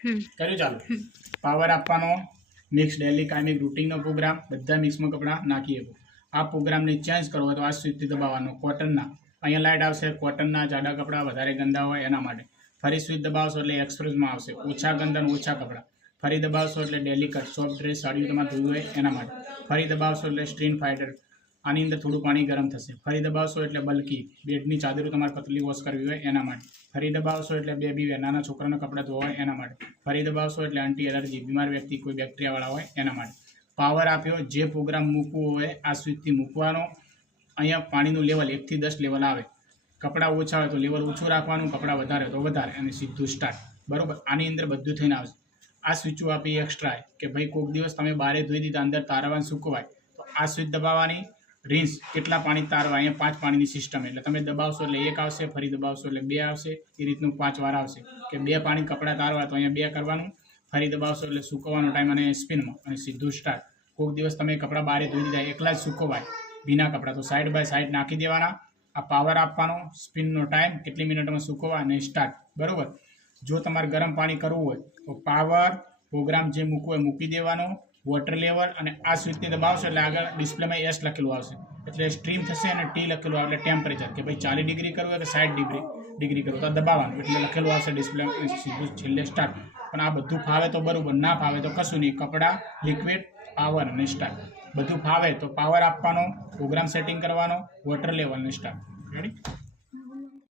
કર્યું ચાલો પાવર આપવાનો મિક્સ ડેલી કાયમિક રૂટીનનો પ્રોગ્રામ બધા મિક્સમાં કપડાં નાખીએ આ પ્રોગ્રામને ચેન્જ કરવો તો આ સ્વિચથી દબાવવાનો કોટનના અહીંયા લાઇટ આવશે કોટનના જાડા કપડાં વધારે ગંદા હોય એના માટે ફરી સ્વિચ દબાવશો એટલે એક્સપ્રેસમાં આવશે ઓછા ગંદા અને ઓછા કપડાં ફરી દબાવશો એટલે ડેલી કટ સોફ્ટ ડ્રેસ સાડીઓ તમારે ધોવી હોય એના માટે ફરી દબાવશો એટલે સ્ટ્રીન ફાઇટર આની અંદર થોડું પાણી ગરમ થશે ફરી દબાવશો એટલે બલ્કી બેડની ચાદરો તમારે પતલી વોશ કરવી હોય એના માટે ફરી દબાવશો એટલે બેબી વેર નાના છોકરાના કપડાં ધોવા હોય એના માટે ફરી દબાવશો એટલે એન્ટી એલર્જી બીમાર વ્યક્તિ કોઈ બેક્ટેરિયાવાળા હોય એના માટે પાવર આપ્યો જે પ્રોગ્રામ મૂકવો હોય આ સ્વિચથી મૂકવાનો અહીંયા પાણીનું લેવલ 1 થી 10 લેવલ આવે કપડાં ઓછા હોય તો લેવલ ઓછું રાખવાનું કપડાં વધારે હોય તો વધારે અને સીધું સ્ટાર્ટ બરાબર આની અંદર બધું થઈને આવશે આ સ્વિચો આપી એક્સ્ટ્રા કે ભાઈ કોઈક દિવસ તમે બહારે ધોઈ દીધા અંદર તારવાનું સુકવાય તો આ સ્વિચ દબાવવાની રીંસ કેટલા પાણી તારવા અહીંયા 5 પાણીની સિસ્ટમ એટલે તમે દબાવશો એટલે 1 આવશે ફરી દબાવશો એટલે 2 આવશે એ રીતનું 5 વાર આવશે કે 2 પાણી કપડાં તારવા તો અહીંયા 2 કરવાનું ફરી દબાવશો એટલે સૂકવવાનો ટાઈમ અને સ્પિનમાં અને સીધું સ્ટાર્ટ કોઈક દિવસ તમે કપડાં બહારે ધોઈ દીધા એકલા જ સૂકવાય ભીના કપડાં તો સાઈડ બાય સાઈડ નાખી દેવાના આ પાવર આપવાનો સ્પિનનો ટાઈમ કેટલી મિનિટમાં સૂકવવા અને સ્ટાર્ટ બરાબર જો તમારે ગરમ પાણી કરવું હોય તો પાવર પ્રોગ્રામ જે મૂકવો હોય મૂકી દેવાનો વોટર લેવલ અને આ સ્વિચને દબાવશો એટલે આગળ ડિસ્પ્લેમાં એસ લખેલું આવશે એટલે સ્ટ્રીમ થશે અને ટી લખેલું આવે એટલે ટેમ્પરેચર કે ભાઈ 40 ડિગ્રી કરવું હોય કે 60 ડિગ્રી કરવું તો દબાવવાનું એટલે લખેલું આવશે ડિસ્પ્લે સીધું છેલ્લે સ્ટાર્ટ પણ આ બધું ફાવે તો બરાબર ના ફાવે તો કશું નહીં કપડાં લિક્વિડ પાવર અને સ્ટાર્ટ બધું ફાવે તો પાવર આપવાનો પ્રોગ્રામ સેટિંગ કરવાનો વોટર લેવલ અને સ્ટાર્ટ રેડી